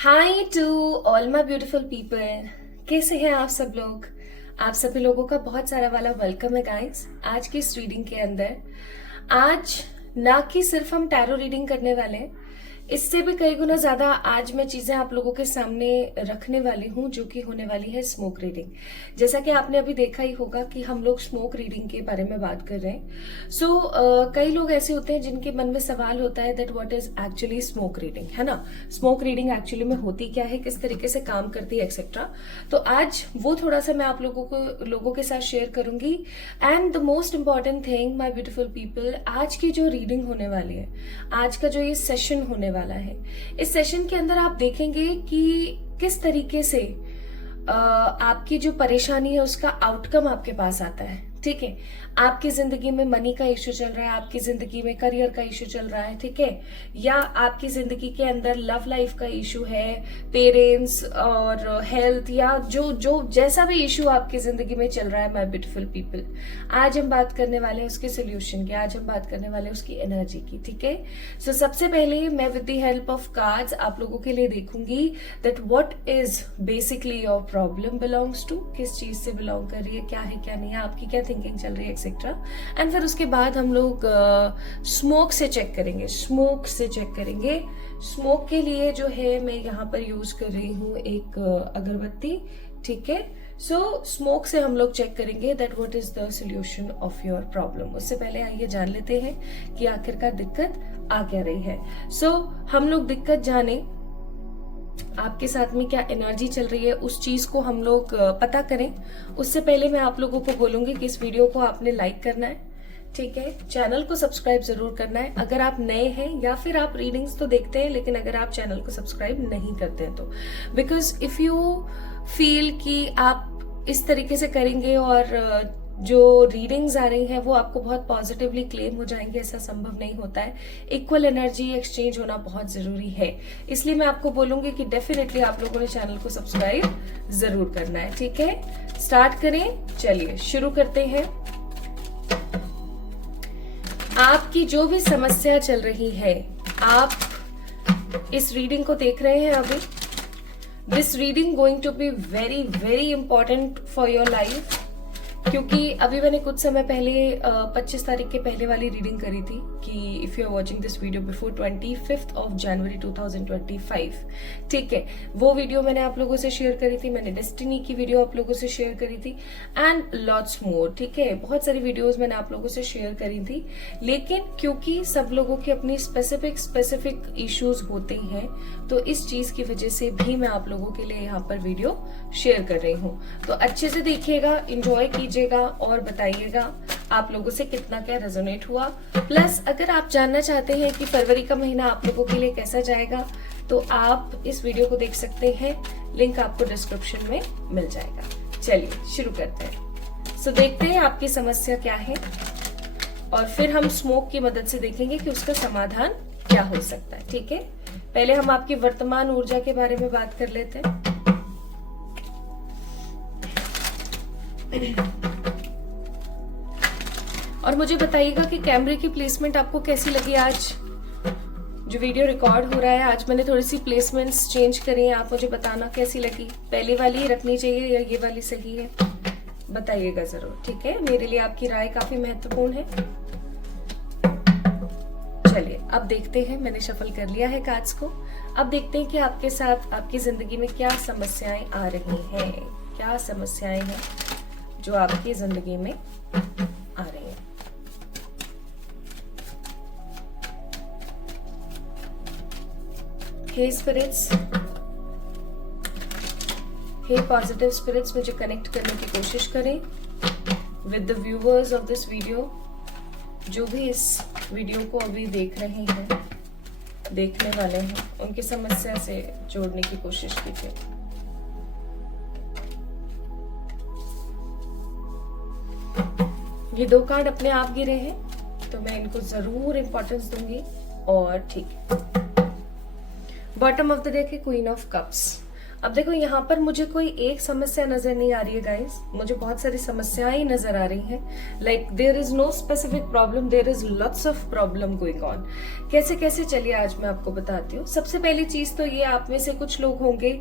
Hi to all my beautiful people. कैसे हैं आप सब लोग? आप सभी लोगों का बहुत सारा वाला वेलकम है गाइस आज की इस रीडिंग के अंदर। आज ना कि सिर्फ हम टैरो रीडिंग करने वाले हैं, इससे भी कई गुना ज्यादा आज मैं चीजें आप लोगों के सामने रखने वाली हूँ जो कि होने वाली है स्मोक रीडिंग। जैसा कि आपने अभी देखा ही होगा कि हम लोग स्मोक रीडिंग के बारे में बात कर रहे हैं। कई लोग ऐसे होते हैं जिनके मन में सवाल होता है that what is actually smoke reading, है ना। स्मोक रीडिंग एक्चुअली में होती क्या है, किस तरीके से काम करती है, एक्सेट्रा। तो आज वो थोड़ा सा मैं आप लोगों के साथ शेयर करूंगी। And the most important thing my beautiful people, आज की जो रीडिंग होने वाली है, आज का जो ये सेशन होने वाला है, इस सेशन के अंदर आप देखेंगे कि किस तरीके से आपकी जो परेशानी है उसका आउटकम आपके पास आता है। ठीक है, आपकी जिंदगी में मनी का इश्यू चल रहा है, आपकी जिंदगी में करियर का इश्यू चल रहा है, ठीक है, या आपकी जिंदगी के अंदर लव लाइफ का इश्यू है, पेरेंट्स और हेल्थ, या जो जो जैसा भी इश्यू आपकी जिंदगी में चल रहा है माय ब्यूटीफुल पीपल, आज हम बात करने वाले हैं उसके सोल्यूशन की, आज हम बात करने वाले हैं उसकी एनर्जी की। ठीक है, सो सबसे पहले मैं with the help of cards आप लोगों के लिए देखूंगी that what is basically your problem belongs to, किस चीज से बिलोंग कर रही है, क्या है क्या नहीं है, आपकी क्या थिंकिंग चल रही है, एक्सेट्रा। एंड फिर उसके बाद हम लोग स्मोक से चेक करेंगे, स्मोक के लिए जो है मैं यहाँ पर यूज कर रही हूँ एक अगरबत्ती। ठीक है, सो स्मोक से हम लोग चेक करेंगे that what is the solution of your problem. उससे पहले आइए जान लेते हैं कि आखिरकार दिक्कत आ क्या रही है। सो हम लोग दिक्कत जाने, आपके साथ में क्या एनर्जी चल रही है उस चीज को हम लोग पता करें। उससे पहले मैं आप लोगों को बोलूंगी कि इस वीडियो को आपने लाइक करना है, ठीक है, चैनल को सब्सक्राइब जरूर करना है अगर आप नए हैं, या फिर आप रीडिंग्स तो देखते हैं लेकिन अगर आप चैनल को सब्सक्राइब नहीं करते हैं तो, बिकॉज इफ यू फील कि आप इस तरीके से करेंगे और जो रीडिंग्स आ रही हैं वो आपको बहुत पॉजिटिवली क्लेम हो जाएंगे, ऐसा संभव नहीं होता है। इक्वल एनर्जी एक्सचेंज होना बहुत जरूरी है, इसलिए मैं आपको बोलूंगी कि डेफिनेटली आप लोगों ने चैनल को सब्सक्राइब जरूर करना है। ठीक है, स्टार्ट करें, चलिए शुरू करते हैं। आपकी जो भी समस्या चल रही है, आप इस रीडिंग को देख रहे हैं अभी, this reading going to be very very important for your life, क्योंकि अभी मैंने कुछ समय पहले 25 तारीख के पहले वाली रीडिंग करी थी कि if you are watching this video before 25th of January 2025, ठीक है, वो वीडियो मैंने आप लोगों से शेयर करी थी, मैंने डेस्टिनी की वीडियो आप लोगों से शेयर करी थी एंड लॉट्स मोर। ठीक है, बहुत सारी वीडियोस मैंने आप लोगों से शेयर करी थी, लेकिन क्योंकि सब लोगों की अपनी स्पेसिफिक इश्यूज होते हैं तो इस चीज की वजह से भी मैं आप लोगों के लिए यहाँ पर वीडियो शेयर कर रही हूँ। तो अच्छे से देखिएगा, इंजॉय कीजिएगा और बताइएगा आप लोगों से कितना क्या रेजोनेट हुआ। प्लस अगर आप जानना चाहते हैं कि फरवरी का महीना आप लोगों के लिए कैसा जाएगा तो आप इस वीडियो को देख सकते हैं, लिंक आपको डिस्क्रिप्शन में मिल जाएगा। चलिए शुरू करते हैं। सो देखते हैं आपकी समस्या क्या है और फिर हम स्मोक की मदद से देखेंगे कि उसका समाधान क्या हो सकता है। ठीक है, पहले हम आपकी वर्तमान ऊर्जा के बारे में बात कर लेते हैं। और मुझे बताइएगा कि कैमरे की प्लेसमेंट आपको कैसी लगी। आज जो वीडियो रिकॉर्ड हो रहा है, आज मैंने थोड़ी सी प्लेसमेंट्स चेंज करी हैं, आप मुझे बताना कैसी लगी। पहली वाली ही रखनी चाहिए या ये वाली सही है, बताइएगा जरूर। ठीक है, मेरे लिए आपकी राय काफी महत्वपूर्ण है। चलिए अब देखते हैं, मैंने शफल कर लिया है कार्ड्स को। अब देखते हैं कि आपके साथ आपकी जिंदगी में क्या समस्याएं आ रही हैं, क्या समस्याएं हैं जो आपकी जिंदगी में आ रही हैं। हे स्पिरिट्स, हे पॉजिटिव स्पिरिट्स, मुझे कनेक्ट करने की कोशिश करें with the viewers of this video. जो भी इस वीडियो को अभी देख रहे हैं, देखने वाले हैं, उनकी समस्या से जोड़ने की कोशिश कीजिए। ये 2 कार्ड अपने आप गिरे हैं तो मैं इनको जरूर इंपॉर्टेंस दूंगी। और ठीक है, बॉटम ऑफ द डेक है क्वीन ऑफ कप्स। अब देखो यहाँ पर मुझे कोई एक समस्या नजर नहीं आ रही है गाइस, मुझे बहुत सारी समस्याएं नजर आ रही हैं। Like there is no specific problem, there is lots of problem going on. कैसे कैसे चलिए आज मैं आपको बताती हूँ। सबसे पहली चीज तो ये, आप में से कुछ लोग होंगे,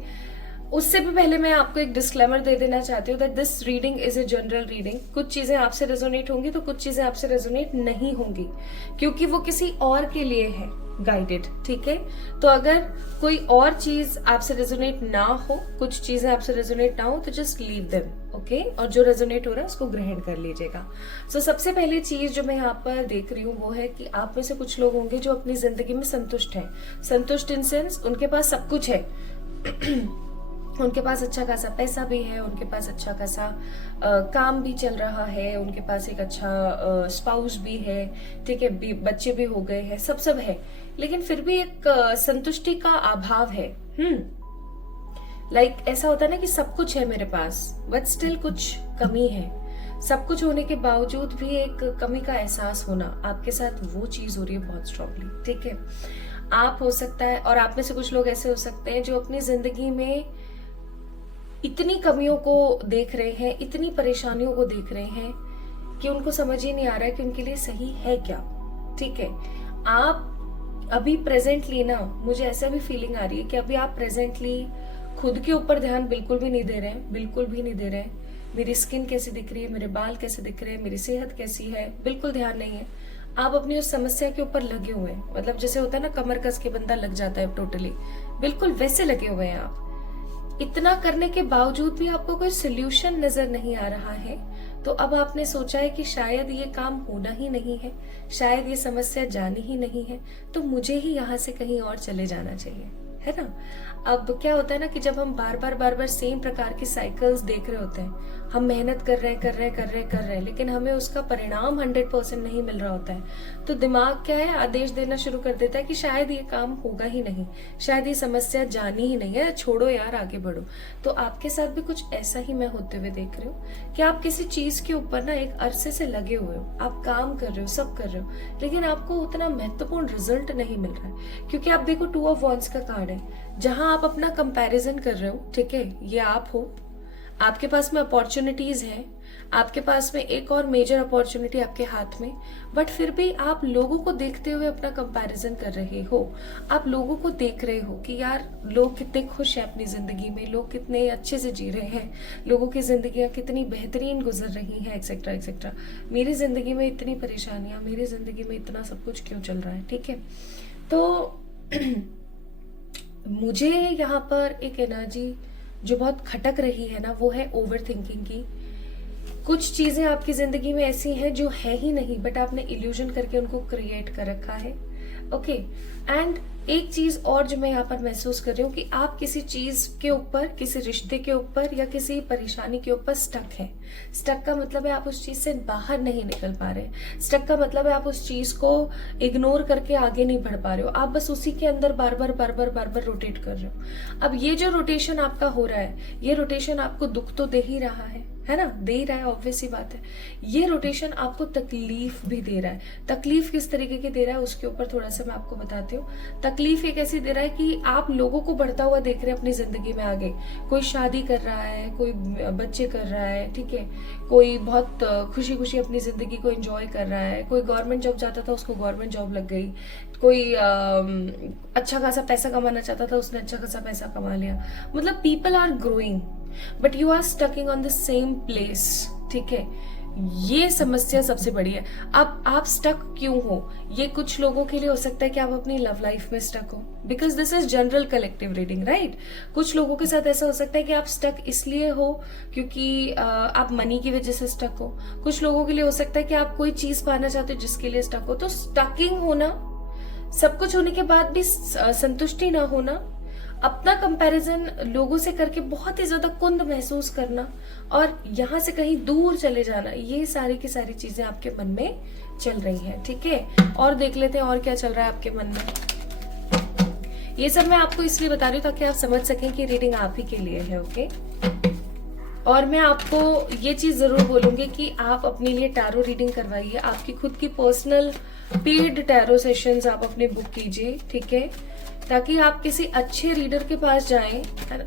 उससे भी पहले मैं आपको एक डिस्क्लेमर दे देना चाहती हूँ that this reading is a general reading. कुछ चीजें आपसे रेजोनेट होंगी तो कुछ चीजें आपसे रेजोनेट नहीं होंगी, क्योंकि वो किसी और के लिए है गाइडेड, ठीक है। तो अगर कोई और चीज आपसे रेजोनेट ना हो, कुछ चीजें आपसे रेजोनेट ना हो, तो जस्ट लीव देम, ओके। और जो रेजोनेट हो रहा है उसको ग्रहण कर लीजिएगा। सो सबसे पहली चीज जो मैं यहाँ पर देख रही हूँ वो है कि आप में से कुछ लोग होंगे जो अपनी जिंदगी में संतुष्ट हैं। संतुष्ट इन सेंस उनके पास सब कुछ है उनके पास अच्छा खासा पैसा भी है, उनके पास अच्छा खासा काम भी चल रहा है, उनके पास एक अच्छा स्पाउस भी है, ठीक है, बच्चे भी हो गए हैं, सब है, लेकिन फिर भी एक संतुष्टि का अभाव है। लाइक ऐसा होता है ना कि सब कुछ है मेरे पास बट स्टिल कुछ कमी है। सब कुछ होने के बावजूद भी एक कमी का एहसास होना, आपके साथ वो चीज हो रही है बहुत स्ट्रांगली, ठीक है। आप हो सकता है, और आप में से कुछ लोग ऐसे हो सकते हैं जो अपनी जिंदगी में इतनी कमियों को देख रहे हैं, इतनी परेशानियों को देख रहे हैं कि उनको समझ ही नहीं आ रहा है कि उनके लिए सही है क्या, ठीक है। आप अभी प्रेजेंटली ना, मुझे ऐसा भी फीलिंग आ रही है कि अभी आप प्रेजेंटली खुद के ऊपर ध्यान बिल्कुल भी नहीं दे रहे हैं, बिल्कुल भी नहीं दे रहे हैं। मेरी स्किन कैसी दिख रही है, मेरे बाल कैसे दिख रहे हैं, मेरी सेहत कैसी है, बिल्कुल ध्यान नहीं है। आप अपनी उस समस्या के ऊपर लगे हुए हैं, मतलब जैसे होता है ना कमर कस के बंदा लग जाता है टोटली, बिल्कुल वैसे लगे हुए हैं आप। इतना करने के बावजूद भी आपको कोई सोल्यूशन नजर नहीं आ रहा है, तो अब आपने सोचा है कि शायद ये काम होना ही नहीं है, शायद ये समस्या जानी ही नहीं है, तो मुझे ही यहाँ से कहीं और चले जाना चाहिए, है ना। अब क्या होता है ना कि जब हम बार बार सेम प्रकार की साइकिल्स देख रहे होते हैं, हम मेहनत कर रहे हैं, लेकिन हमें उसका परिणाम 100% नहीं मिल रहा होता है, तो दिमाग क्या है, आदेश देना शुरू कर देता है कि शायद ये काम होगा ही नहीं, शायद ये समस्या जानी ही नहीं है, छोड़ो यार आगे बढ़ो। तो आपके साथ भी कुछ ऐसा ही मैं होते हुए देख रही हूँ कि आप किसी चीज के ऊपर ना एक अरसे से लगे हुए हो, आप काम कर रहे हो, सब कर रहे हो, लेकिन आपको उतना महत्वपूर्ण रिजल्ट नहीं मिल रहा है। क्योंकि आप देखो 2 ऑफ वॉन्ड्स का कार्ड है, जहां आप अपना कंपैरिजन कर रहे हो, ठीक है, ये आप हो, आपके पास में अपॉर्चुनिटीज हैं, आपके पास में एक और मेजर अपॉर्चुनिटी आपके हाथ में, बट फिर भी आप लोगों को देखते हुए अपना कंपैरिजन कर रहे हो। आप लोगों को देख रहे हो कि यार लोग कितने खुश हैं अपनी जिंदगी में, लोग कितने अच्छे से जी रहे हैं, लोगों की जिंदगियां कितनी बेहतरीन गुजर रही हैं, एक्सेट्रा एक्सेट्रा। मेरी जिंदगी में इतनी परेशानियां, मेरी जिंदगी में इतना सब कुछ क्यों चल रहा है, ठीक है। तो मुझे यहाँ पर एक एनर्जी जो बहुत खटक रही है ना, वो है ओवर थिंकिंग की। कुछ चीजें आपकी जिंदगी में ऐसी हैं जो है ही नहीं, बट आपने इल्यूजन करके उनको क्रिएट कर रखा है, ओके। एंड एक चीज और जो मैं यहाँ पर महसूस कर रही हूँ कि आप किसी चीज के ऊपर, किसी रिश्ते के ऊपर या किसी परेशानी के ऊपर स्टक है। स्टक का मतलब है आप उस चीज से बाहर नहीं निकल पा रहे। स्टक का मतलब है आप उस चीज को इग्नोर करके आगे नहीं बढ़ पा रहे हो, आप बस उसी के अंदर बार बार रोटेट कर रहे हो। अब ये जो रोटेशन आपका हो रहा है, ये रोटेशन आपको दुख तो दे ही रहा है ना, दे ही रहा है, ऑब्वियस ही बात है। ये रोटेशन आपको तकलीफ भी दे रहा है। तकलीफ किस तरीके की दे रहा है उसके ऊपर थोड़ा सा मैं आपको बताती हूँ। तकलीफ एक ऐसी दे रहा है कि आप लोगों को बढ़ता हुआ देख रहे हैं अपनी जिंदगी में आगे। कोई शादी कर रहा है, कोई बच्चे कर रहा है, ठीक है, कोई बहुत खुशी खुशी अपनी जिंदगी को एंजॉय कर रहा है, कोई गवर्नमेंट जॉब चाहता था उसको गवर्नमेंट जॉब लग गई, कोई अच्छा खासा पैसा कमाना चाहता था उसने अच्छा खासा पैसा कमा लिया। मतलब people are growing but you are stucking on the same place, ठीक है। ये समस्या सबसे बड़ी है। अब आप स्टक क्यों हो? ये कुछ लोगों के लिए हो सकता है कि आप अपनी लव लाइफ में स्टक हो, because this is general collective reading, right. कुछ लोगों के साथ ऐसा हो सकता है कि आप स्टक इसलिए हो क्योंकि आप मनी की वजह से स्टक हो। कुछ लोगों के लिए हो सकता है कि आप कोई चीज पाना चाहते हो जिसके लिए स्टक हो। तो स्टकिंग होना, सब कुछ होने के बाद भी संतुष्टि ना होना, अपना कंपैरिजन लोगों से करके बहुत ही ज्यादा कुंद महसूस करना और यहाँ से कहीं दूर चले जाना, ये सारी की सारी चीजें आपके मन में चल रही हैं, ठीक है। और देख लेते हैं और क्या चल रहा है आपके मन में। ये सब मैं आपको इसलिए बता रही हूँ ताकि आप समझ सकें कि रीडिंग आप ही के लिए है, ओके। और मैं आपको ये चीज जरूर बोलूंगी कि आप अपने लिए टैरो रीडिंग करवाइए। आपकी खुद की पर्सनल पेड टैरो सेशंस आप अपने बुक कीजिए, ठीक है। ताकि आप किसी अच्छे रीडर के पास जाएं।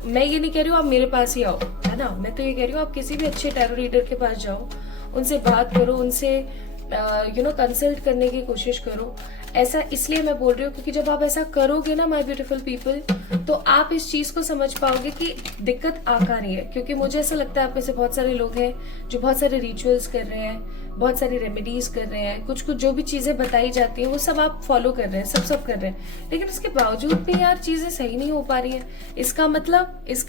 मैं ये नहीं कह रही हूँ आप मेरे पास ही आओ, है ना, मैं तो ये कह रही हूँ आप किसी भी अच्छे टैरो रीडर के पास जाओ, उनसे बात करो, उनसे कंसल्ट करने की कोशिश करो। ऐसा इसलिए मैं बोल रही हूँ क्योंकि जब आप ऐसा करोगे ना माय ब्यूटीफुल पीपल, तो आप इस चीज को समझ पाओगे कि दिक्कत आ कहाँ रही है। क्योंकि मुझे ऐसा लगता है आप में से बहुत सारे लोग हैं जो बहुत सारे रिचुअल्स कर रहे हैं, बहुत सारी रेमेडीज कर रहे हैं, कुछ कुछ जो भी चीजें बताई जाती हैं वो सब आप फॉलो कर रहे हैं, सब कर रहे हैं, लेकिन उसके बावजूद भी यार चीजें सही नहीं हो पा रही हैं। इसका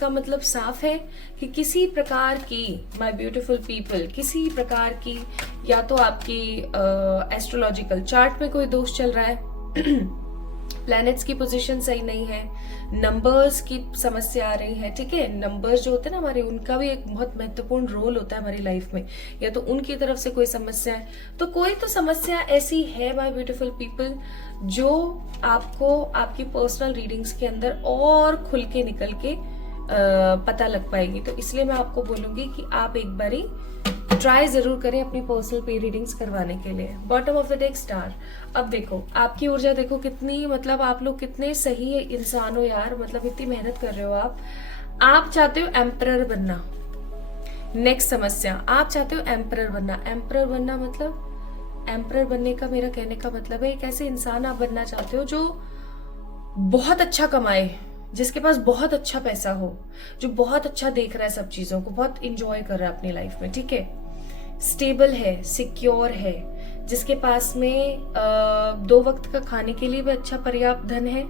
मतलब साफ है कि किसी प्रकार की माय ब्यूटीफुल पीपल, किसी प्रकार की या तो आपकी एस्ट्रोलॉजिकल चार्ट में कोई दोष चल रहा है, प्लैनेट्स की पोजीशन सही नहीं है, नंबर्स की समस्या आ रही है। ठीक है, नंबर्स जो होते हैं ना हमारे, उनका भी एक बहुत महत्वपूर्ण रोल होता है हमारी लाइफ में, या तो उनकी तरफ से कोई समस्या है, तो कोई तो समस्या ऐसी है माय ब्यूटीफुल पीपल जो आपको आपकी पर्सनल रीडिंग्स के अंदर और खुल के निकल के पता लग पाएगी। तो इसलिए मैं आपको बोलूंगी कि आप एक बारी ट्राई जरूर करें अपनी पर्सनल पे रीडिंग्स करवाने के लिए। Bottom of the deck star. अब देखो आपकी ऊर्जा देखो कितनी, मतलब आप लोग कितने सही इंसान हो यार, मतलब इतनी मेहनत कर रहे हो आप चाहते हो एम्परर बनना। नेक्स्ट समस्या, आप चाहते हो एम्परर बनना। एम्परर बनना मतलब, एम्परर बनने का मेरा कहने का मतलब है एक ऐसे इंसान आप बनना चाहते हो जो बहुत अच्छा कमाए, जिसके पास बहुत अच्छा पैसा हो, जो बहुत अच्छा देख रहा है सब चीजों को, बहुत इंजॉय कर रहा है अपनी लाइफ में। ठीक है, स्टेबल है, सिक्योर है, जिसके पास में 2 वक्त का खाने के लिए भी अच्छा पर्याप्त धन है,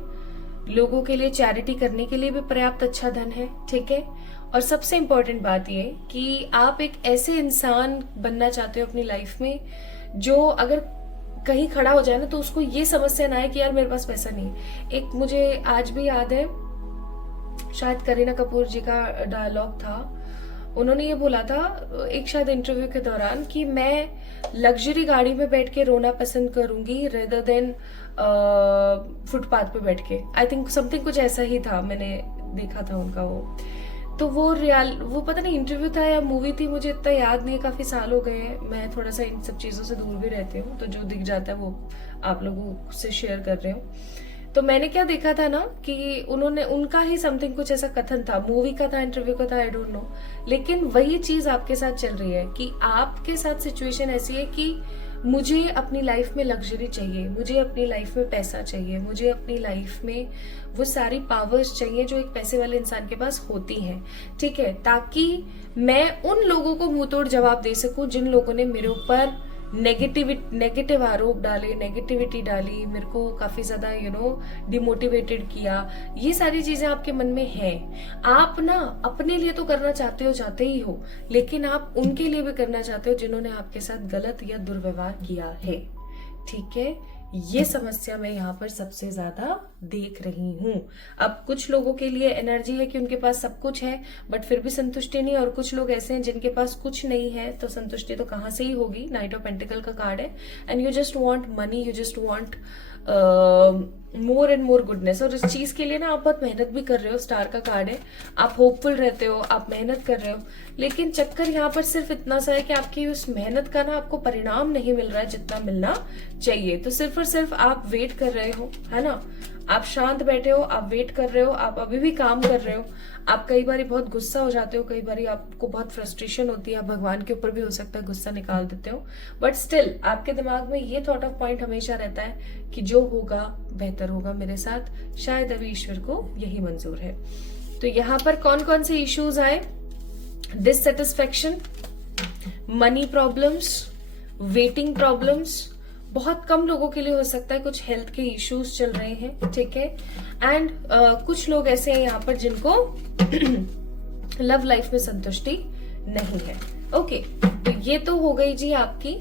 लोगों के लिए चैरिटी करने के लिए भी पर्याप्त अच्छा धन है। ठीक है, और सबसे इंपॉर्टेंट बात ये कि आप एक ऐसे इंसान बनना चाहते हो अपनी लाइफ में जो अगर कहीं खड़ा हो जाए ना तो उसको ये समस्या ना आए कि यार मेरे पास पैसा नहीं है। एक मुझे आज भी याद है, शायद करीना कपूर जी का डायलॉग था, उन्होंने ये बोला था एक शायद इंटरव्यू के दौरान कि मैं लग्जरी गाड़ी में बैठ के रोना पसंद करूंगी रेदर देन फुटपाथ पे बैठ के। आई थिंक समथिंग कुछ ऐसा ही था, मैंने देखा था उनका वो। तो वो पता नहीं इंटरव्यू था या मूवी थी, मुझे इतना याद नहीं है, काफी साल हो गए हैं, मैं थोड़ा सा इन सब चीजों से दूर भी रहती हूँ, तो जो दिख जाता है वो आप लोगों से शेयर कर रही हूँ। तो मैंने क्या देखा था ना कि उनका ही समथिंग कुछ ऐसा कथन था, मूवी का था, इंटरव्यू का था, आई डोंट नो, लेकिन वही चीज आपके साथ चल रही है कि आपके साथ सिचुएशन ऐसी है कि मुझे अपनी लाइफ में लग्जरी चाहिए, मुझे अपनी लाइफ में पैसा चाहिए, मुझे अपनी लाइफ में वो सारी पावर्स चाहिए जो एक पैसे वाले इंसान के पास होती हैं। ठीक है, ताकि मैं उन लोगों को मुंह तोड़ जवाब दे सकूं जिन लोगों ने मेरे ऊपर नेगेटिव आरोप डाले, नेगेटिविटी डाली, मेरे को काफी ज्यादा डिमोटिवेटेड किया। ये सारी चीजें आपके मन में हैं। आप ना अपने लिए तो करना चाहते ही हो, लेकिन आप उनके लिए भी करना चाहते हो जिन्होंने आपके साथ गलत या दुर्व्यवहार किया है। ठीक है, ये समस्या मैं यहाँ पर सबसे ज्यादा देख रही हूँ। अब कुछ लोगों के लिए एनर्जी है कि उनके पास सब कुछ है बट फिर भी संतुष्टि नहीं, और कुछ लोग ऐसे हैं जिनके पास कुछ नहीं है तो संतुष्टि तो कहाँ से ही होगी। नाइट ऑफ पेंटिकल का कार्ड है and you just want money, you just want more and more goodness, और इस चीज के लिए ना आप बहुत मेहनत भी कर रहे हो। स्टार का कार्ड है, आप होपफुल रहते हो, आप मेहनत कर रहे हो, लेकिन चक्कर यहाँ पर सिर्फ इतना सा है कि आपकी उस मेहनत का ना आपको परिणाम नहीं मिल रहा है जितना मिलना चाहिए। तो सिर्फ और सिर्फ आप वेट कर रहे हो, है ना, आप शांत बैठे हो, आप वेट कर रहे हो, आप अभी भी काम कर रहे हो। आप कई बार बहुत गुस्सा हो जाते हो, कई बार आपको बहुत फ्रस्ट्रेशन होती है, आप भगवान के ऊपर भी हो सकता है गुस्सा निकाल देते हो, बट स्टिल आपके दिमाग में ये थॉट ऑफ पॉइंट हमेशा रहता है कि जो होगा बेहतर होगा मेरे साथ, शायद अभी ईश्वर को यही मंजूर है। तो यहाँ पर कौन कौन से इश्यूज आए? Dissatisfaction, money problems, waiting problems, बहुत कम लोगों के लिए हो सकता है, कुछ हेल्थ के इश्यूज चल रहे हैं। ठीक है, एंड कुछ लोग ऐसे हैं यहाँ पर जिनको लव लाइफ में संतुष्टि नहीं है। ओके, तो ये तो हो गई जी आपकी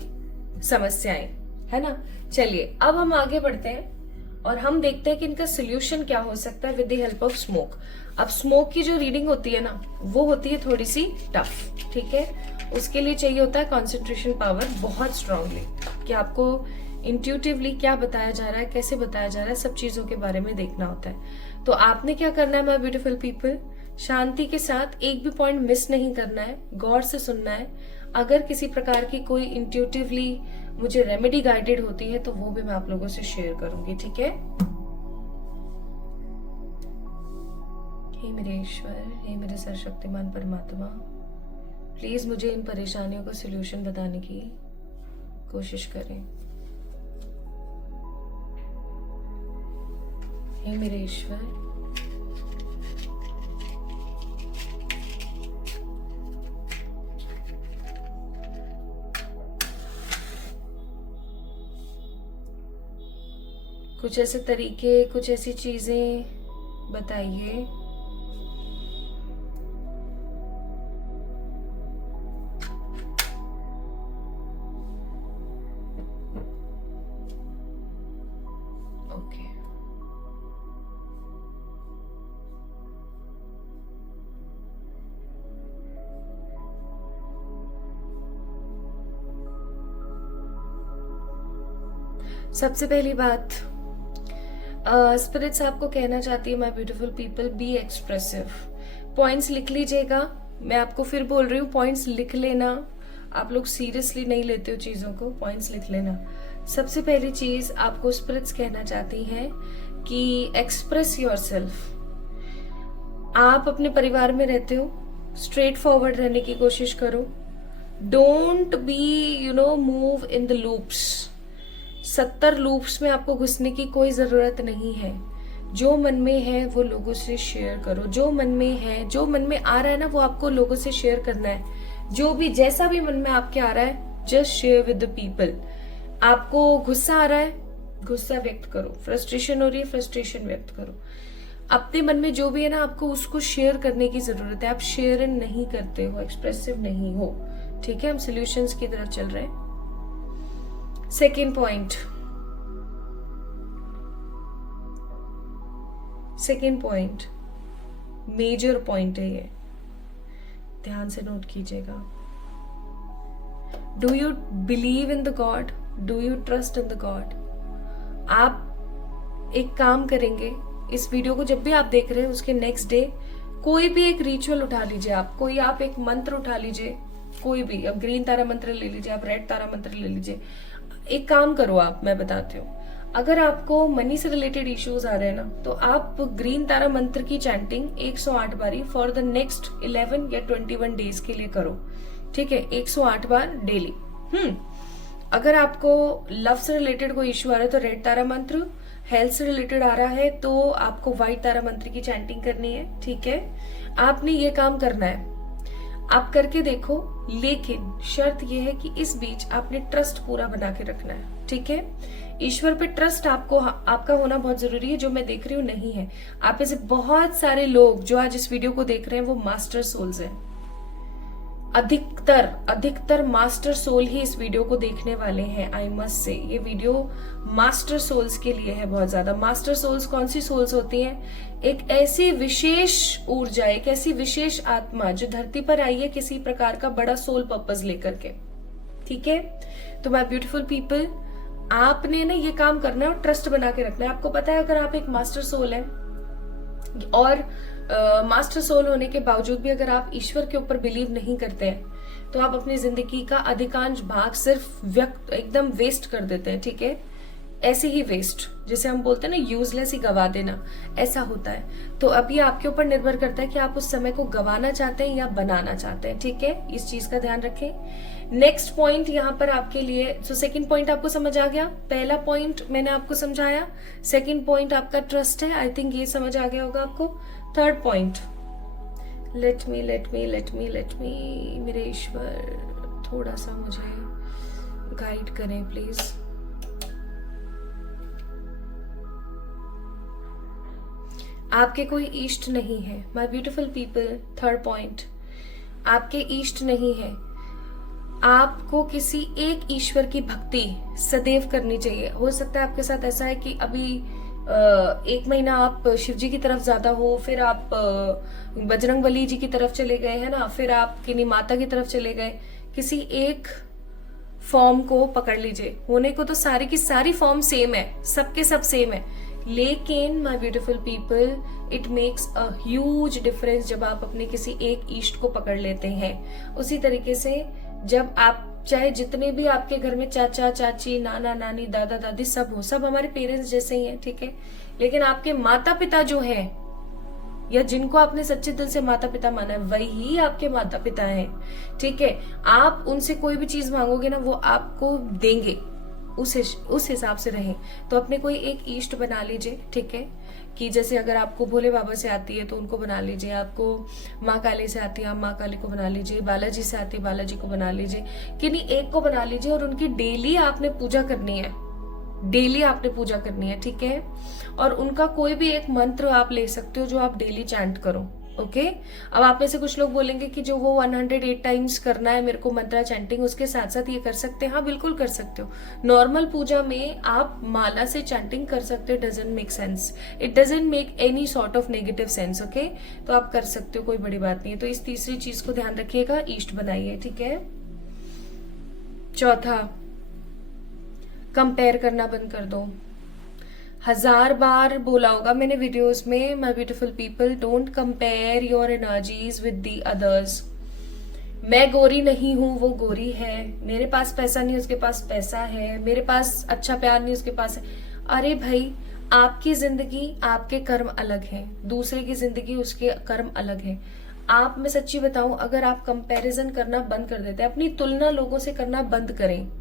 समस्याएं, है ना। चलिए अब हम आगे बढ़ते हैं और हम देखते हैं कि इनका सोल्यूशन क्या हो सकता है with the help of smoke. अब स्मोक की जो रीडिंग होती है ना वो होती है थोड़ी सी टफ। ठीक है, उसके लिए चाहिए होता है कॉन्सेंट्रेशन पावर बहुत स्ट्रांगली, कि आपको इंट्यूटिवली क्या बताया जा रहा है, कैसे बताया जा रहा है, सब चीजों के बारे में देखना होता है। तो आपने क्या करना है माय ब्यूटीफुल पीपल, शांति के साथ एक भी पॉइंट मिस नहीं करना है, गौर से सुनना है। अगर किसी प्रकार की कोई इंट्यूटिवली मुझे रेमेडी गाइडेड होती है तो वो भी मैं आप लोगों से शेयर करूंगी। ठीक है, हे मेरे ईश्वर, हे मेरे सर्वशक्तिमान परमात्मा, प्लीज मुझे इन परेशानियों का सलूशन बताने की कोशिश करें। हे मेरे ईश्वर, कुछ ऐसे तरीके, कुछ ऐसी चीजें बताइए ओके। सबसे पहली बात, स्पिरिट्स आपको कहना चाहती है, my beautiful people, B expressive. Points लिख लीजिएगा, मैं आपको फिर बोल रही हूँ, पॉइंट्स लिख लेना। आप लोग सीरियसली नहीं लेते हो चीजों को, पॉइंट्स लिख लेना। सबसे पहली चीज आपको स्पिरिट्स कहना चाहती हैं कि एक्सप्रेस योरसेल्फ। आप अपने परिवार में रहते हो, स्ट्रेट फॉरवर्ड रहने की कोशिश करो। Don't be move in the loops. 70 loops में आपको घुसने की कोई जरूरत नहीं है। जो मन में है वो लोगों से शेयर करो। जो मन में है, जो मन में आ रहा है ना, वो आपको लोगों से शेयर करना है। जो भी, जैसा भी मन में आपके आ रहा है, just share with the people. आपको गुस्सा आ रहा है, गुस्सा व्यक्त करो। फ्रस्ट्रेशन हो रही है, फ्रस्ट्रेशन व्यक्त करो। अपने मन में जो भी है ना, आपको उसको शेयर करने की जरूरत है। आप शेयर नहीं करते हो, एक्सप्रेसिव नहीं हो। ठीक है, हम सॉल्यूशंस की तरफ चल रहे हैं। सेकेंड पॉइंट मेजर पॉइंट है, ये ध्यान से नोट कीजिएगा। Do you believe in the God? Do you trust in the God? आप एक काम करेंगे, इस वीडियो को जब भी आप देख रहे हैं उसके नेक्स्ट डे कोई भी एक रिचुअल उठा लीजिए। आप एक मंत्र उठा लीजिए, कोई भी। अब ग्रीन तारा मंत्र ले लीजिए, आप रेड तारा मंत्र ले लीजिए। एक काम करो आप, मैं बताती हूँ। अगर आपको मनी से रिलेटेड इश्यूज आ रहे हैं ना, तो आप ग्रीन तारा मंत्र की चैंटिंग 108 बारी फॉर द नेक्स्ट 11 या 21 डेज के लिए करो। ठीक है, 108 बार डेली। अगर आपको लव से रिलेटेड कोई इश्यू आ रहा है तो रेड तारा मंत्र, हेल्थ से रिलेटेड आ रहा है तो आपको व्हाइट तारा मंत्र की चैंटिंग करनी है। ठीक है, आपने ये काम करना है, आप करके देखो। लेकिन शर्त यह है कि इस बीच आपने ट्रस्ट पूरा बना के रखना है। ठीक है, ईश्वर पे ट्रस्ट आपका होना बहुत जरूरी है। जो मैं देख रही हूँ नहीं है। आप में से बहुत सारे लोग जो आज इस वीडियो को देख रहे हैं वो मास्टर सोल्स हैं। अधिकतर मास्टर सोल ही इस वीडियो को देखने वाले हैं। आई मस्ट से ये वीडियो मास्टर सोल्स के लिए है, बहुत ज्यादा। मास्टर सोल्स कौन सी सोल्स होती हैं? एक ऐसी विशेष ऊर्जा, एक ऐसी विशेष आत्मा जो धरती पर आई है किसी प्रकार का बड़ा सोल पर्पस लेकर के। ठीक है, तो माय ब्यूटीफुल पीपल, आपने ना ये काम करना है और ट्रस्ट बना के रखना है। आपको पता है, अगर आप एक मास्टर सोल है और मास्टर सोल होने के बावजूद भी अगर आप ईश्वर के ऊपर बिलीव नहीं करते हैं तो आप अपनी जिंदगी का अधिकांश भाग सिर्फ एकदम वेस्ट कर देते हैं। ठीक है, ऐसे ही वेस्ट, जिसे हम बोलते हैं ना यूजलेस ही गवा देना, ऐसा होता है। तो अब ये आपके ऊपर निर्भर करता है कि आप उस समय को गवाना चाहते हैं या बनाना चाहते हैं। ठीक है, इस चीज का ध्यान रखें। नेक्स्ट पॉइंट यहाँ पर आपके लिए, सो सेकंड पॉइंट आपको समझ आ गया। पहला पॉइंट मैंने आपको समझाया, सेकंड पॉइंट आपका ट्रस्ट है। आई थिंक ये समझ आ गया होगा आपको। थर्ड पॉइंट, लेट मी मेरे ईश्वर थोड़ा सा मुझे गाइड करें प्लीज। आपके कोई इष्ट नहीं है, my beautiful people. Third point, आपके इष्ट नहीं है। आपको किसी एक ईश्वर की भक्ति सदैव करनी चाहिए। हो सकता है आपके साथ ऐसा है कि अभी एक महीना आप शिव जी की तरफ ज्यादा हो, फिर आप बजरंगबली जी की तरफ चले गए, है ना, फिर आप किन्हीं माता की तरफ चले गए। किसी एक फॉर्म को पकड़ लीजिए। होने को तो सारी की सारी फॉर्म सेम है, सबके सब सेम है, लेकिन my beautiful people, it makes a huge difference जब आप अपने किसी एक ईष्ट को पकड़ लेते हैं। उसी तरीके से जब आप, चाहे जितने भी आपके घर में चाचा चाची, नाना नानी, दादा दादी सब हो, सब हमारे पेरेंट्स जैसे ही हैं। ठीक है, लेकिन आपके माता पिता जो हैं, या जिनको आपने सच्चे दिल से माता पिता माना है वही आपके माता पिता हैं, ठीक है। आप उनसे कोई भी चीज मांगोगे ना, वो आपको देंगे, उस हिसाब से रहें। तो अपने कोई एक इष्ट बना लीजिए, ठीक है, कि जैसे अगर आपको भोले बाबा से आती है तो उनको बना लीजिए, आपको माँ काली से आती है आप माँ काली को बना लीजिए, बालाजी से आती है बालाजी को बना लीजिए, किन्हीं एक को बना लीजिए और उनकी डेली आपने पूजा करनी है, डेली आपने पूजा करनी है, ठीक है। और उनका कोई भी एक मंत्र आप ले सकते हो जो आप डेली चैंट करो, ओके। अब आप में से कुछ लोग बोलेंगे कि जो वो 108 टाइम्स करना है मेरे को मंत्रा चैंटिंग, उसके साथ साथ ये कर सकते हैं। हाँ बिल्कुल कर सकते हो। नॉर्मल पूजा में आप माला से चैंटिंग कर सकते हो, doesn't make sense, it doesn't make any sort of negative sense, okay. तो आप कर सकते हो, कोई बड़ी बात नहीं है। तो इस तीसरी चीज को ध्यान रखिएगा, ईस्ट बनाइए, ठीक है। चौथा, कंपेयर करना बंद कर दो। 1000 बार बोला होगा मैंने वीडियोस में, my beautiful people, don't compare your energies with the others. मैं गोरी नहीं हूं, वो गोरी है, मेरे पास पैसा नहीं उसके पास पैसा है, मेरे पास अच्छा प्यार नहीं उसके पास है। अरे भाई, आपकी जिंदगी आपके कर्म अलग है, दूसरे की जिंदगी उसके कर्म अलग है। आप, मैं सच्ची बताऊं, अगर आप कंपैरिजन करना बंद कर देते हैं, अपनी तुलना लोगों से करना बंद करें।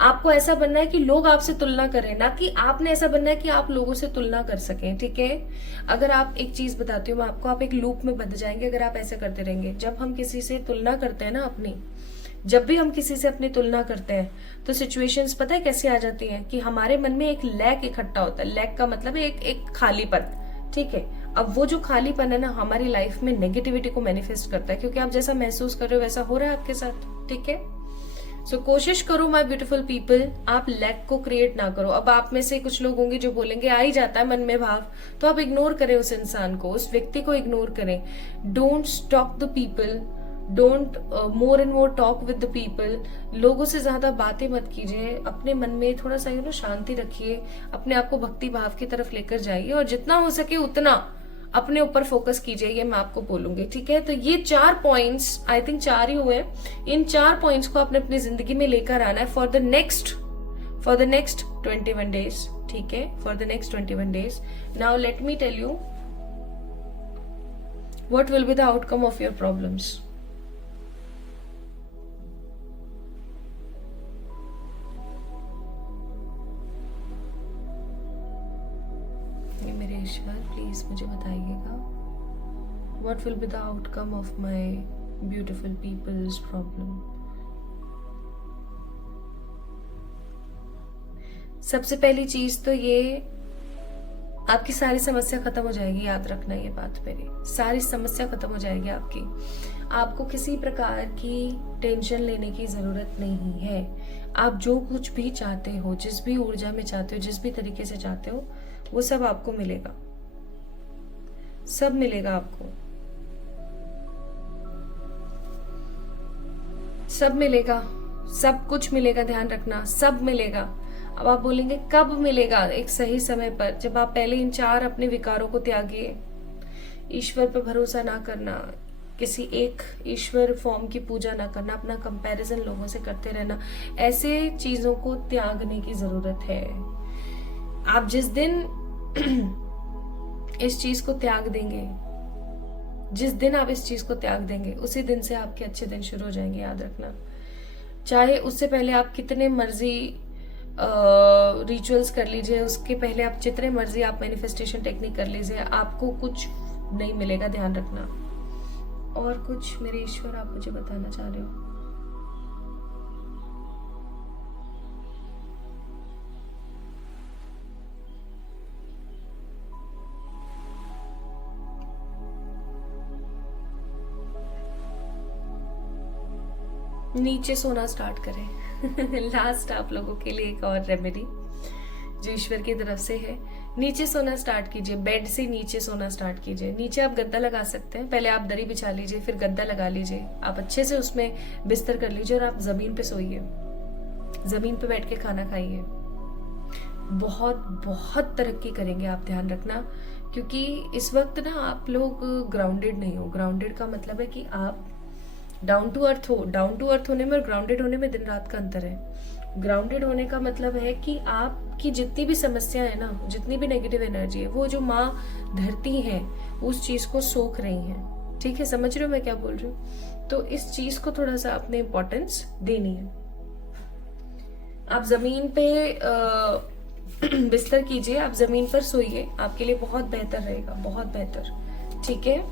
आपको ऐसा बनना है कि लोग आपसे तुलना करें, ना कि आपने ऐसा बनना है कि आप लोगों से तुलना कर सकें, ठीक है। अगर आप, एक चीज बताती हूँ मैं आपको, आप एक लूप में बंध जाएंगे अगर आप ऐसा करते रहेंगे। जब हम किसी से तुलना करते हैं ना अपनी, जब भी हम किसी से अपनी तुलना करते हैं तो सिचुएशंस पता है कैसी आ जाती हैं कि हमारे मन में एक लैक इकट्ठा होता है। लैक का मतलब है एक खालीपन, ठीक है। अब वो जो खालीपन है ना, हमारी लाइफ में नेगेटिविटी को मैनिफेस्ट करता है, क्योंकि आप जैसा महसूस कर रहे हो वैसा हो रहा है आपके साथ, ठीक है। सो कोशिश करो माय ब्यूटीफुल पीपल, आप लैक को क्रिएट ना करो। अब आप में से कुछ लोग होंगे जो बोलेंगे आ ही जाता है मन में भाव, तो आप इग्नोर करें उस इंसान को, उस व्यक्ति को इग्नोर करें। Don't stock the people, don't more and more talk with the people. लोगों से ज्यादा बातें मत कीजिए, अपने मन में थोड़ा सा शांति रखिए, अपने आप को भक्ति भाव की तरफ लेकर जाइए और जितना हो सके उतना अपने ऊपर फोकस कीजिए, ये मैं आपको बोलूंगी, ठीक है। तो ये 4 पॉइंट्स, आई थिंक 4 ही हुए, इन 4 पॉइंट्स को आपने अपनी जिंदगी में लेकर आना है फॉर द नेक्स्ट 21 डेज, ठीक है, for the next 21 days. Now let me tell you what will be the outcome of your problems. मेरे ईश्वर प्लीज मुझे बताइएगा, what will be the outcome of my beautiful people's problem. सबसे पहली चीज तो ये, आपकी सारी समस्या खत्म हो जाएगी, याद रखना ये बात मेरी, सारी समस्या खत्म हो जाएगी आपकी। आपको किसी प्रकार की टेंशन लेने की जरूरत नहीं है। आप जो कुछ भी चाहते हो, जिस भी ऊर्जा में चाहते हो, जिस भी तरीके से चाहते हो, वो सब आपको मिलेगा, सब मिलेगा आपको, सब मिलेगा, सब कुछ मिलेगा, ध्यान रखना, सब मिलेगा। अब आप बोलेंगे कब मिलेगा? एक सही समय पर, जब आप पहले इन 4 अपने विकारों को त्यागिए। ईश्वर पर भरोसा ना करना, किसी एक ईश्वर फॉर्म की पूजा ना करना, अपना कंपैरिजन लोगों से करते रहना, ऐसे चीजों को त्यागने की जरूरत है। आप जिस दिन इस चीज को त्याग देंगे, जिस दिन आप इस चीज को त्याग देंगे, उसी दिन से आपके अच्छे दिन शुरू हो जाएंगे, याद रखना। चाहे उससे पहले आप कितने मर्जी रिचुअल्स कर लीजिए, उसके पहले आप जितने मर्जी आप मैनिफेस्टेशन टेक्निक कर लीजिए, आपको कुछ नहीं मिलेगा, ध्यान रखना। और कुछ मेरे ईश्वर आप मुझे बताना चाह रहे हो? नीचे सोना स्टार्ट करें। लास्ट आप लोगों के लिए एक और रेमेडी जो ईश्वर की तरफ से है। नीचे सोना स्टार्ट कीजिए, बेड से नीचे सोना स्टार्ट कीजिए। नीचे आप गद्दा लगा सकते हैं, पहले आप दरी बिछा लीजिए, फिर गद्दा लगा लीजिए, आप अच्छे से उसमें बिस्तर कर लीजिए और आप जमीन पे सोइए, जमीन पे बैठ के खाना खाइए। बहुत बहुत तरक्की करेंगे आप, ध्यान रखना। क्योंकि इस वक्त ना आप लोग ग्राउंडेड नहीं हो। ग्राउंडेड का मतलब है कि आप डाउन टू अर्थ हो। डाउन टू अर्थ होने में और ग्राउंडेड होने में दिन रात का अंतर है। ग्राउंडेड होने का मतलब है कि आपकी जितनी भी समस्या है ना, जितनी भी नेगेटिव एनर्जी है, वो जो माँ धरती है उस चीज को सोख रही हैं। ठीक है, समझ रहे हो मैं क्या बोल रही हूँ? तो इस चीज को थोड़ा सा अपने इम्पोर्टेंस देनी है। आप जमीन पे बिस्तर कीजिए, आप जमीन पर सोइए, आपके लिए बहुत बेहतर रहेगा, बहुत बेहतर। ठीक है,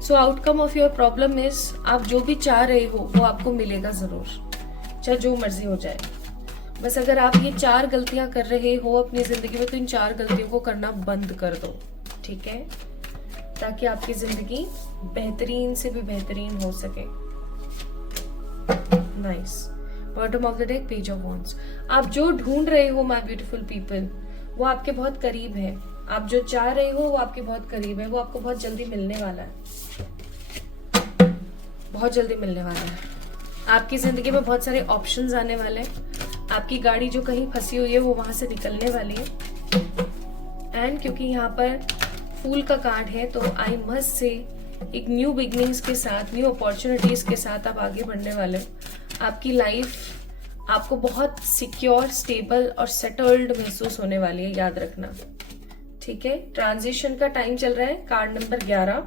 so outcome of your problem is, आप जो भी चाह रहे हो वो आपको मिलेगा जरूर, चाहे जो मर्जी हो जाए। बस अगर आप ये 4 गलतियां कर रहे हो अपनी जिंदगी में, तो इन 4 गलतियों को करना बंद कर दो। ठीक है, ताकि आपकी जिंदगी बेहतरीन से भी बेहतरीन हो सके। Nice. Bottom of the deck, page of wands. आप जो ढूंढ रहे हो माय ब्यूटीफुल पीपल, वो आपके बहुत करीब है। आप जो चाह रहे हो वो आपके बहुत करीब है, वो आपको बहुत जल्दी मिलने वाला है, बहुत जल्दी मिलने वाला है। आपकी जिंदगी में बहुत सारे ऑप्शंस आने वाले हैं। आपकी गाड़ी जो कहीं फंसी हुई है वो वहां से निकलने वाली है। एंड क्योंकि यहाँ पर फूल का कार्ड है, तो आई मस्ट से एक न्यू बिगनिंग्स के साथ, न्यू अपॉर्चुनिटीज के साथ आप आगे बढ़ने वाले हो। आपकी लाइफ आपको बहुत सिक्योर, स्टेबल और सेटल्ड महसूस होने वाली है, याद रखना। ठीक है, ट्रांजिशन का टाइम चल रहा है। कार्ड नंबर 11,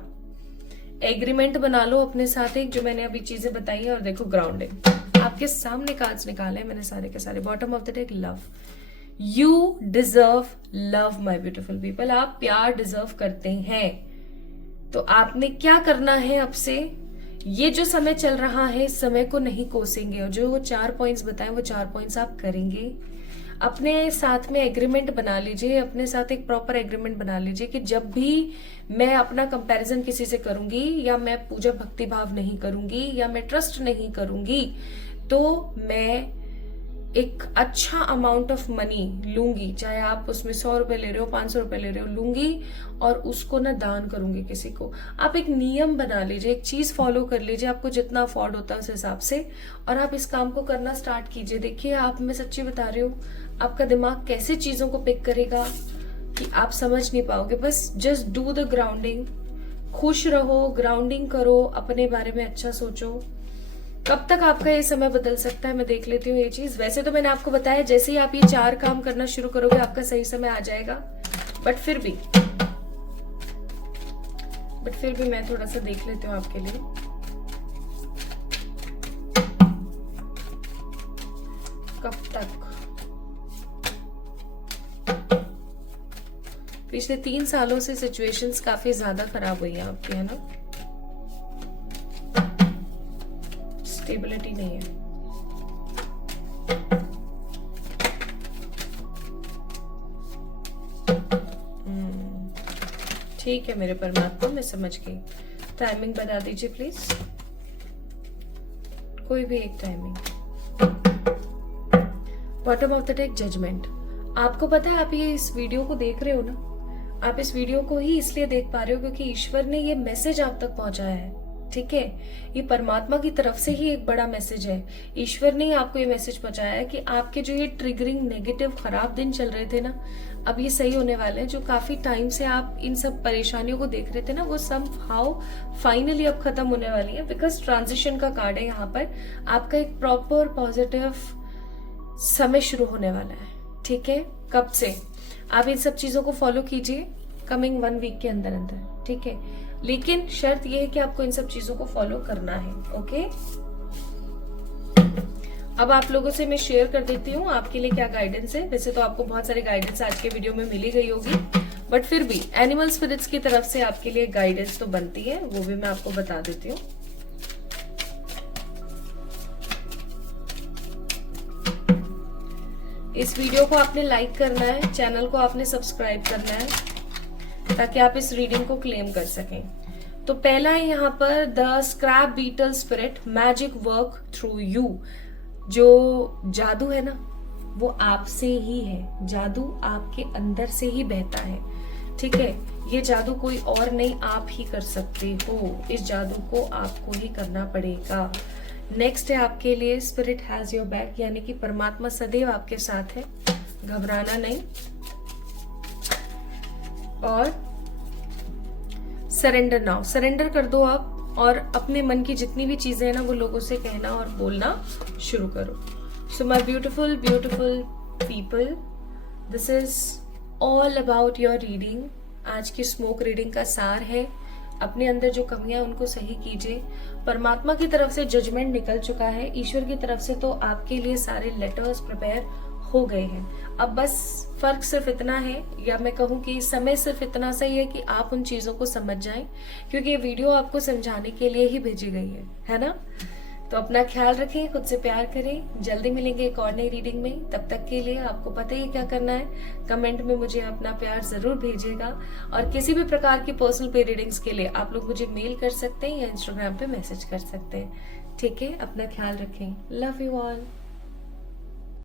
एग्रीमेंट बना लो अपने साथ एक, जो मैंने अभी चीजें बताई है। और देखो ग्राउंडिंग, आपके सामने कार्ड्स निकाले मैंने सारे के सारे। Bottom of the deck, love. You deserve love my beautiful people. आप प्यार डिजर्व करते हैं। तो आपने क्या करना है अब से, ये जो समय चल रहा है इस समय को नहीं कोसेंगे, और जो वो 4 पॉइंट्स बताए वो 4 पॉइंट्स आप करेंगे। अपने साथ में एग्रीमेंट बना लीजिए, अपने साथ एक प्रॉपर एग्रीमेंट बना लीजिए कि जब भी मैं अपना कंपैरिजन किसी से करूंगी, या मैं पूजा भक्ति भाव नहीं करूंगी, या मैं ट्रस्ट नहीं करूंगी, तो मैं एक अच्छा अमाउंट ऑफ मनी लूंगी, चाहे आप उसमें 100 रुपए ले रहे हो, 500 रुपए ले रहे हो, लूंगी और उसको ना दान करूंगी किसी को। आप एक नियम बना लीजिए, एक चीज फॉलो कर लीजिए, आपको जितना अफोर्ड होता है उस हिसाब से, और आप इस काम को करना स्टार्ट कीजिए। देखिए, आप, मैं सच्ची बता रही हूँ, आपका दिमाग कैसे चीजों को पिक करेगा कि आप समझ नहीं पाओगे। बस जस्ट डू द ग्राउंडिंग, खुश रहो, ग्राउंडिंग करो, अपने बारे में अच्छा सोचो। कब तक आपका ये समय बदल सकता है मैं देख लेती हूँ ये चीज। वैसे तो मैंने आपको बताया जैसे ही आप ये 4 काम करना शुरू करोगे आपका सही समय आ जाएगा, बट फिर भी मैं थोड़ा सा देख लेती हूँ आपके लिए। कब तक? पिछले 3 सालों से सिचुएशंस काफी ज्यादा खराब हुई हैं आपकी, है ना? स्टेबिलिटी नहीं है। ठीक है मेरे परमात्मा, मैं समझ गई। टाइमिंग बता दीजिए प्लीज, कोई भी एक timing. Bottom of the deck, judgment. आपको पता है, आप ये इस वीडियो को देख रहे हो ना, आप इस वीडियो को ही इसलिए देख पा रहे हो क्योंकि ईश्वर ने ये मैसेज आप तक पहुंचाया है। ठीक है, ये परमात्मा की तरफ से ही एक बड़ा मैसेज है। ईश्वर ने आपको ये मैसेज पहुंचाया है कि आपके जो ये ट्रिगरिंग नेगेटिव खराब दिन चल रहे थे ना, अब ये सही होने वाले हैं। जो काफी टाइम से आप इन सब परेशानियों को देख रहे थे ना, वो समहाउ फाइनली अब खत्म होने वाली है, बिकॉज ट्रांजिशन का कार्ड है यहाँ पर। आपका एक प्रॉपर पॉजिटिव समय शुरू होने वाला है। ठीक है, कब से? आप इन सब चीजों को फॉलो कीजिए कमिंग 1 वीक के अंदर अंदर। ठीक है, लेकिन शर्त यह है कि आपको इन सब चीजों को फॉलो करना है। ओके, अब आप लोगों से मैं शेयर कर देती हूँ आपके लिए क्या गाइडेंस है। वैसे तो आपको बहुत सारी गाइडेंस आज के वीडियो में मिली गई होगी, बट फिर भी एनिमल स्पिरिट्स की तरफ से आपके लिए गाइडेंस तो बनती है, वो भी मैं आपको बता देती हूँ। इस वीडियो को आपने लाइक करना है, चैनल को आपने सब्सक्राइब करना है, ताकि आप इस रीडिंग को क्लेम कर सकें। तो पहला है यहाँ पर, the scrap beetle spirit, magic work through you. जो जादू है ना, वो आपसे ही है। जादू आपके अंदर से ही बहता है। ठीक है, ये जादू कोई और नहीं, आप ही कर सकते हो। इस जादू को आपको ही करना पड़ेगा। नेक्स्ट है आपके लिए, स्पिरिट हैज योर बैक, यानी कि परमात्मा सदैव आपके साथ है, घबराना नहीं। और सरेंडर नाउ, सरेंडर कर दो आप, और अपने मन की जितनी भी चीजें हैं ना, वो लोगों से कहना और बोलना शुरू करो। So my beautiful beautiful people, this is all about your reading. आज की स्मोक रीडिंग का सार है। अपने अंदर जो कमियां उनको सही कीजिए। परमात्मा की तरफ से जजमेंट निकल चुका है, ईश्वर की तरफ से तो आपके लिए सारे लेटर्स प्रिपेयर हो गए हैं। अब बस फर्क सिर्फ इतना है, या मैं कहूँ कि समय सिर्फ इतना सही है कि आप उन चीजों को समझ जाएं, क्योंकि ये वीडियो आपको समझाने के लिए ही भेजी गई है ना। तो अपना ख्याल रखें, खुद से प्यार करें। जल्दी मिलेंगे एक और नई रीडिंग में। तब तक के लिए आपको पता ही क्या करना है, कमेंट में मुझे अपना प्यार जरूर भेजिएगा। और किसी भी प्रकार की पर्सनल पे रीडिंग्स के लिए आप लोग मुझे मेल कर सकते हैं या इंस्टाग्राम पे मैसेज कर सकते हैं। ठीक है, अपना ख्याल रखें। Love you all.